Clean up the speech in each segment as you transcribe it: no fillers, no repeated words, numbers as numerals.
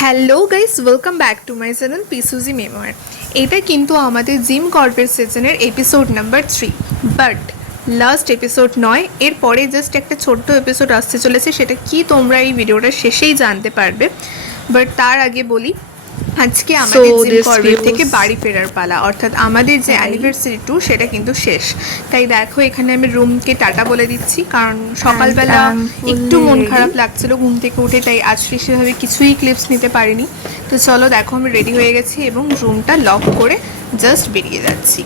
Hello guys, welcome back to my channel Pisuji memoir. এটা কিন্তু আমাদের জিম কর্পেট সিজনের episode number 3, but last episode নয়। এরপরে জাস্ট একটা ছোট্ট এপিসোড আসতে চলেছে, সেটা কি তোমরা এই ভিডিওটার শেষেই জানতে পারবে। বাট তার আগে বলি, আজকে আমাদের জিম কর্বেট থেকে বাড়ি ফেরার পালা, অর্থাৎ আমাদের যে অ্যানিভার্সারি ট্যুর সেটা কিন্তু শেষ। তাই দেখো এখানে আমি রুমকে টাটা বলে দিচ্ছি, কারণ সকালবেলা একটু মন খারাপ লাগছিল ঘুম থেকে উঠে, তাই আজকে সেভাবে কিছুই ক্লিপস নিতে পারিনি। তো চলো দেখো আমি রেডি হয়ে গেছি এবং রুমটা লক করে জাস্ট বেরিয়ে যাচ্ছি।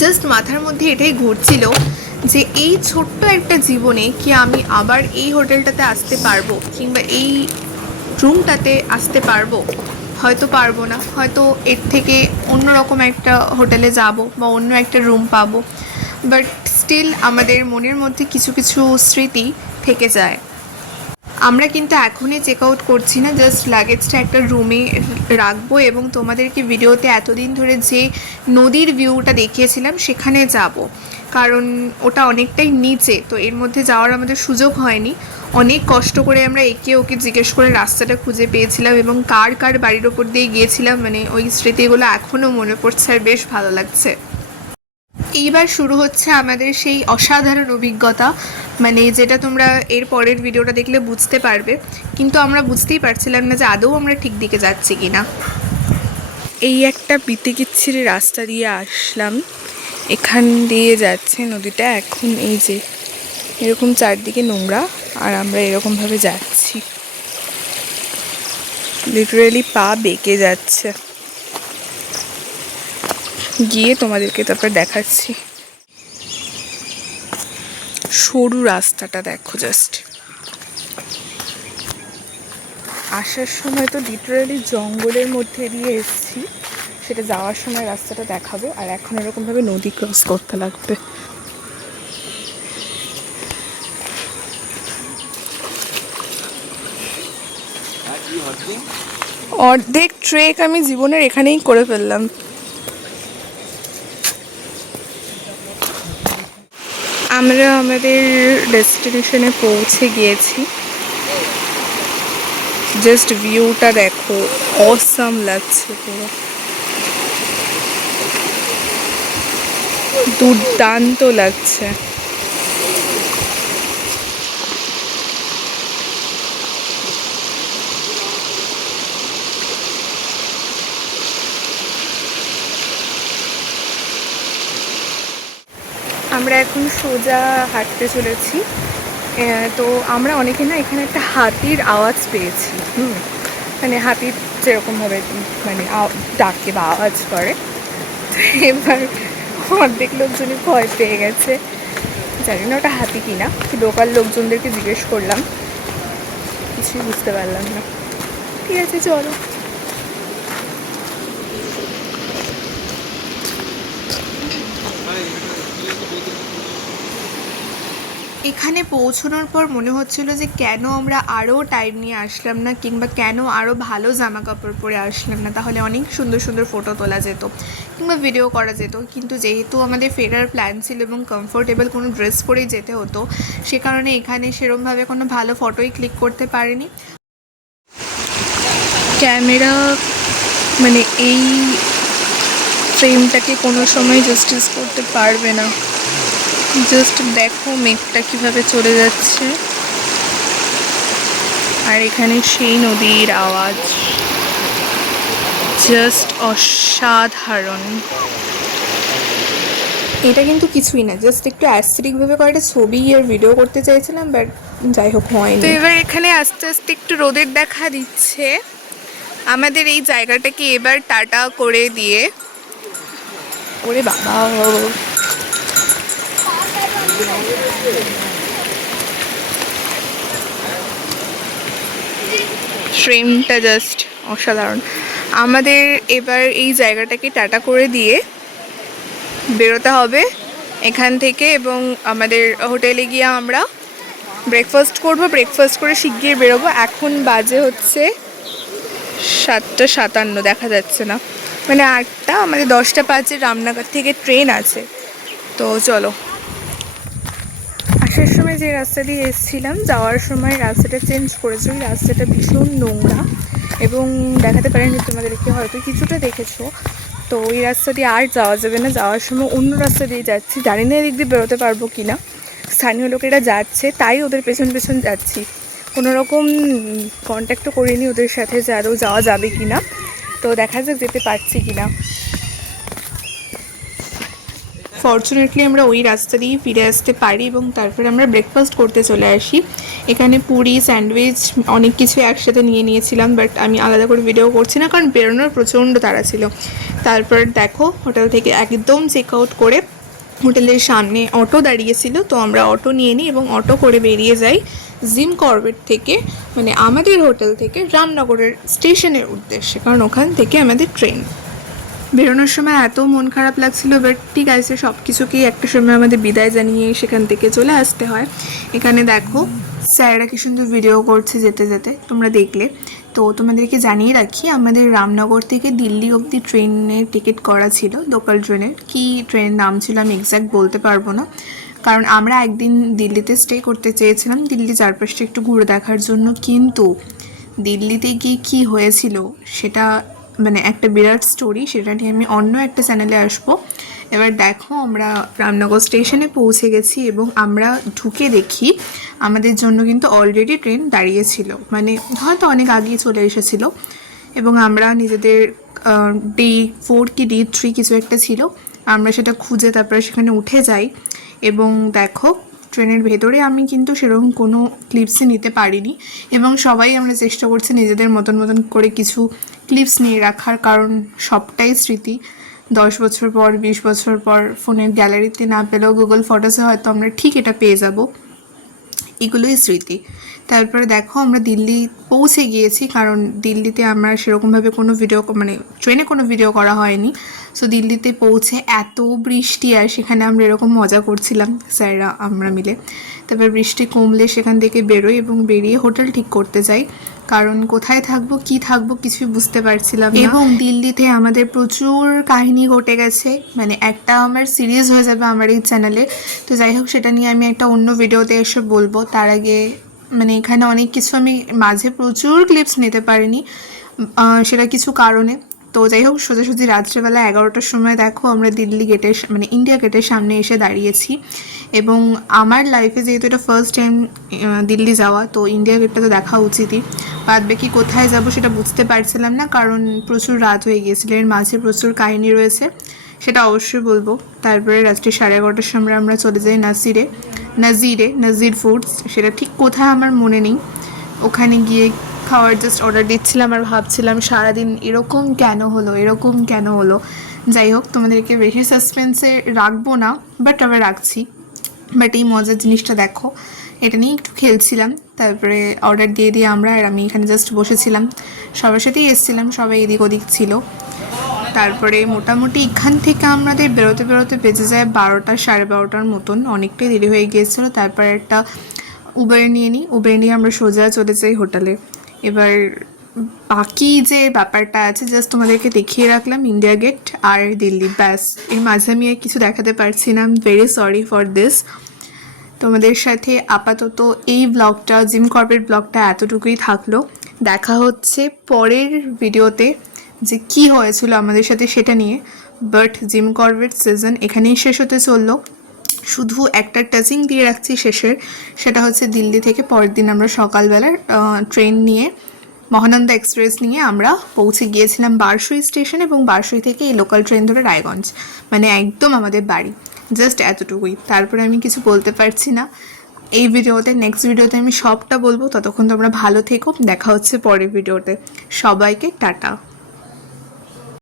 জাস্ট মাথার মধ্যে এটাই ঘুরছিল যে এই ছোট্ট একটা জীবনে কি আমি আবার এই হোটেলটাতে আসতে পারবো, কিংবা এই রুমটাতে আসতে পারবো। হয়তো পারবো না, হয়তো এর থেকে অন্যরকম একটা হোটেলে যাব বা অন্য একটা রুম পাবো, বাট স্টিল আমাদের মনের মধ্যে কিছু কিছু স্মৃতি থেকে যায়। আমরা কিন্তু এখনই চেক আউট করছি না, জাস্ট লাগেজটা একটা রুমে রাখবো এবং তোমাদেরকে ভিডিওতে এতদিন ধরে যে নদীর ভিউটা দেখিয়েছিলাম সেখানে যাব, কারণ ওটা অনেকটাই নিচে, তো এর মধ্যে যাওয়ার আমাদের সুযোগ হয়নি। অনেক কষ্ট করে আমরা একে ওকে জিজ্ঞেস করে রাস্তাটা খুঁজে পেয়েছিলাম এবং কার কার বাড়ির ওপর দিয়ে গিয়েছিলাম, মানে ওই স্মৃতিগুলো এখনও মনে পড়ছে আর বেশ ভালো লাগছে। এইবার শুরু হচ্ছে আমাদের সেই অসাধারণ অভিজ্ঞতা, মানে যেটা তোমরা এর পরের ভিডিওটা দেখলে বুঝতে পারবে, কিন্তু আমরা বুঝতেই পারছিলাম না যে আদৌ আমরা ঠিক দিকে যাচ্ছি কি না। এই একটা বিতিকিচ্ছিরি রাস্তা দিয়ে আসলাম, এখান দিয়ে যাচ্ছে নদীটা। এখন এই যে এরকম চারদিকে নোংরা, আর আমরা এরকমভাবে যাচ্ছি, লিটারেলি পা বেঁকে যাচ্ছে। গিয়ে তোমাদেরকে তারপর দেখাচ্ছি। সরু রাস্তাটা দেখো, জাস্ট আসার সময় তো লিটারালি জঙ্গলের মধ্যে দিয়ে এসেছি, সেটা যাওয়ার সময় রাস্তাটা দেখাবো। আর এখন এরকমভাবে নদী ক্রস করতে লাগবে। অর্ধেক ট্রেক আমি জীবনের এখানেই করে ফেললাম। আমরা আমাদের ডেস্টিনেশনে পৌঁছে গিয়েছি। জাস্ট ভিউটা দেখো, অসাম লাগছে, পুরো দুর্দান্ত লাগছে। আমরা এখন সোজা হাঁটতে চলেছি। তো আমরা অনেকে না এখানে একটা হাতির আওয়াজ পেয়েছি, মানে হাতির যেরকমভাবে মানে ডাকে বা আওয়াজ করে। তো এবার অর্ধেক লোকজনই ভয় পেয়ে গেছে, জানি না ওটা হাতি কিনা। লোকাল লোকজনদেরকে জিজ্ঞেস করলাম, কিছুই বুঝতে পারলাম না। ঠিক আছে, চলো। এখানে পৌঁছানোর পর মনে হচ্ছিল যে কেন আমরা আরও টাইম নিয়ে আসলাম না, কিংবা কেন আরও ভালো জামা কাপড় পরে আসলাম না, তাহলে অনেক সুন্দর সুন্দর ফটো তোলা যেত কিংবা ভিডিও করা যেত। কিন্তু যেহেতু আমাদের ফেরার প্ল্যান ছিল এবং কমফোর্টেবল কোনো ড্রেস পরেই যেতে হতো, সে কারণে এখানে সেরমভাবে কোনো ভালো ফটোই ক্লিক করতে পারিনি। ক্যামেরা মানে এই ফ্রেমটাকে কোনো সময় জাস্টিস করতে পারবে না। জাস্ট দেখো মেঘটা কিভাবে চলে যাচ্ছে, আর এখানে সেই নদীর আওয়াজ, জাস্ট অসাধারণ। এটা কিন্তু কিছুই না, জাস্ট একটু অ্যাস্থেটিকভাবে কয়েকটা ছবি আর ভিডিও করতে চাইছিলাম, বাট যাই হোক হয়নি। তো এবার এখানে আস্তে আস্তে একটু রোদের দেখা দিচ্ছে। আমাদের এই জায়গাটাকে এবার টাটা করে দিয়ে, ওরে বাবা, ফ্রেমটা জাস্ট অসাধারণ। আমাদের এবার এই জায়গাটাকে টাটা করে দিয়ে বেরোতে হবে এখান থেকে, এবং আমাদের হোটেলে গিয়ে আমরা ব্রেকফাস্ট করব। ব্রেকফাস্ট করে শিগগির বেরোবো। এখন বাজে হচ্ছে 7:57, দেখা যাচ্ছে না, মানে 8টা। আমাদের 10:05 রামনগর থেকে ট্রেন আছে। তো চলো। আসার সময় যে রাস্তা দিয়ে এসেছিলাম, যাওয়ার সময় রাস্তাটা চেঞ্জ করেছে। ওই রাস্তাটা ভীষণ নোংরা এবং দেখাতে পারিনি তোমাদেরকে, হয়তো কিছুটা দেখেছো। তো ওই রাস্তা দিয়ে আর যাওয়া যাবে না, যাওয়ার সময় অন্য রাস্তা দিয়ে যাচ্ছি, জানি না এদিক দিয়ে বেরোতে পারবো কি না। স্থানীয় লোকেরা যাচ্ছে তাই ওদের পেছন পেছন যাচ্ছি, কোনো রকম কন্ট্যাক্টও করিনি ওদের সাথে যে আরও যাওয়া যাবে কি না। তো দেখা যাক যেতে পারছি কি না। ফর্চুনেটলি আমরা ওই রাস্তা দিয়েই ফিরে আসতে পারি এবং তারপরে আমরা ব্রেকফাস্ট করতে চলে আসি। এখানে পুরি, স্যান্ডউইচ অনেক কিছু একসাথে নিয়ে নিয়েছিলাম, বাট আমি আলাদা করে ভিডিও করছি না কারণ বেরোনোর প্রচণ্ড তাড়া ছিল। তারপর দেখো হোটেল থেকে একদম চেক আউট করে হোটেলের সামনে অটো দাঁড়িয়েছিল, তো আমরা অটো নিয়ে নিই এবং অটো করে বেরিয়ে যাই জিম কর্বেট থেকে, মানে আমাদের হোটেল থেকে রামনগরের স্টেশনের উদ্দেশ্যে, কারণ ওখান থেকে আমাদের ট্রেন। বেরোনোর সময় এত মন খারাপ লাগছিল, বাট ঠিক আছে, সব কিছুকেই একটা সময় আমাদের বিদায় জানিয়ে সেখান থেকে চলে আসতে হয়। এখানে দেখো স্যারেরা কি সুন্দর ভিডিও করছে যেতে যেতে, তোমরা দেখলে। তো তোমাদেরকে জানিয়ে রাখি, আমাদের রামনগর থেকে দিল্লি অবধি ট্রেনের টিকিট করা ছিল, লোকাল ট্রেনের। কি ট্রেনের নাম ছিল আমি এক্স্যাক্ট বলতে পারবো না, কারণ আমরা একদিন দিল্লিতে স্টে করতে চেয়েছিলাম দিল্লি চারপাশটা একটু ঘুরে দেখার জন্য, কিন্তু দিল্লিতে গিয়ে কী হয়েছিল সেটা মানে একটা বিরাট স্টোরি, সেটা নিয়ে আমি অন্য একটা চ্যানেলে আসবো। এবার দেখো আমরা রামনগর স্টেশনে পৌঁছে গেছি এবং আমরা ঢুকে দেখি আমাদের জন্য কিন্তু অলরেডি ট্রেন দাঁড়িয়েছিল, মানে হয়তো অনেক আগেই চলে এসেছিল। এবং আমরা নিজেদের D4 কি D3 কিছু একটা ছিল, আমরা সেটা খুঁজে তারপরে সেখানে উঠে যাই। এবং দেখো ট্রেনের ভেতরে আমি কিন্তু সেরকম কোনো ক্লিপসই নিতে পারিনি, এবং সবাই আমরা চেষ্টা করছি নিজেদের মতন মতন করে কিছু ক্লিপস নিয়ে রাখার, কারণ সবটাই স্মৃতি। 10 বছর পর, 20 বছর পর ফোনের গ্যালারিতে না পেলেও গুগল ফটোসে হয়তো আমরা ঠিক এটা পেয়ে যাব, এগুলোই স্মৃতি। তারপরে দেখো আমরা দিল্লি পৌঁছে গিয়েছি, কারণ দিল্লিতে আমরা সেরকমভাবে কোনো ভিডিও, মানে ট্রেনে কোনো ভিডিও করা হয়নি। সো দিল্লিতে পৌঁছে এত বৃষ্টি, আর সেখানে আমরা এরকম মজা করছিলাম স্যাররা আমরা মিলে। তারপর বৃষ্টি কমলে সেখান থেকে বেরোই এবং বেরিয়ে হোটেল ঠিক করতে যাই, কারণ কোথায় থাকবো কি থাকবো কিছুই বুঝতে পারছিলাম না। এবং দিল্লিতে আমাদের প্রচুর কাহিনী ঘটে গেছে, মানে একটা আমার সিরিজ হয়ে যাবে আমার এই চ্যানেলে। তো যাই হোক, সেটা নিয়ে আমি একটা অন্য ভিডিওতে এসে বলবো। তার আগে মানে এখানে অনেক কিছু আমি মাঝে প্রচুর ক্লিপস নিতে পারিনি, সেটা কিছু কারণে। তো যাই হোক, সোজাসুজি রাত্রেবেলা 11টার সময় দেখো আমরা দিল্লি গেটের মানে ইন্ডিয়া গেটের সামনে এসে দাঁড়িয়েছি। এবং আমার লাইফে যেহেতু এটা ফার্স্ট টাইম দিল্লি যাওয়া, তো ইন্ডিয়া গেটটা তো দেখা উচিতই। বাদ বাকি কোথায় যাব সেটা বুঝতে পারছিলাম না, কারণ প্রচুর রাত হয়ে গিয়েছিল। এর মাঝে প্রচুর কাহিনী রয়েছে, সেটা অবশ্যই বলবো। তারপরে রাত্রি 11:30টার সময় আমরা চলে যাই নাজির ফুডস, সেটা ঠিক কোথায় আমার মনে নেই। ওখানে গিয়ে খাওয়ার জাস্ট অর্ডার দিচ্ছিলাম আর ভাবছিলাম সারাদিন এরকম কেন হলো। যাই হোক, তোমাদেরকে বেশি সাসপেন্সে রাখবো না, বাট আবার রাখছি। বাট এই মজার জিনিসটা দেখো, এটা নিয়ে একটু খেলছিলাম। তারপরে অর্ডার দিয়ে আমরা, আর আমি এখানে জাস্ট বসেছিলাম, সবার সাথেই এসেছিলাম, সবাই এদিক ওদিক ছিল। তারপরে মোটামুটি এখান থেকে আমাদের বেরোতে বেজে যায় 12টা 12:30টার মতন, অনেকটাই দেরি হয়ে গিয়েছিলো। তারপরে একটা উবের নিয়ে আমরা সোজা চলে যাই হোটেলে। এবার বাকি যে ব্যাপারটা আছে জাস্ট তোমাদেরকে দেখিয়ে রাখলাম, ইন্ডিয়া গেট আর দিল্লি, ব্যাস। এর মাঝে আমি আর কিছু দেখাতে পারছি না, I am very sorry for this. তোমাদের সাথে আপাতত এই ব্লগটা, জিম কর্বেট ব্লগটা এতটুকুই থাকলো। দেখা হচ্ছে পরের ভিডিওতে যে কি হয়েছিল আমাদের সাথে সেটা নিয়ে। বাট জিম কর্বেট সিজন এখানেই শেষ হতে চললো। শুধু একটা টাচিং দিয়ে রাখছি শেষের, সেটা হচ্ছে দিল্লি থেকে পরের দিন আমরা সকালবেলার ট্রেন নিয়ে, মহানন্দা এক্সপ্রেস নিয়ে আমরা পৌঁছে গিয়েছিলাম বারসই স্টেশন, এবং বারসই থেকে এই লোকাল ট্রেন ধরে রায়গঞ্জ, মানে একদম আমাদের বাড়ি। জাস্ট এতটুকুই, তারপরে আমি কিছু বলতে পারছি না এই ভিডিওতে। নেক্সট ভিডিওতে আমি সবটা বলবো, ততক্ষণ তোমরা ভালো থেকো। দেখা হচ্ছে পরের ভিডিওতে। সবাইকে টাটা।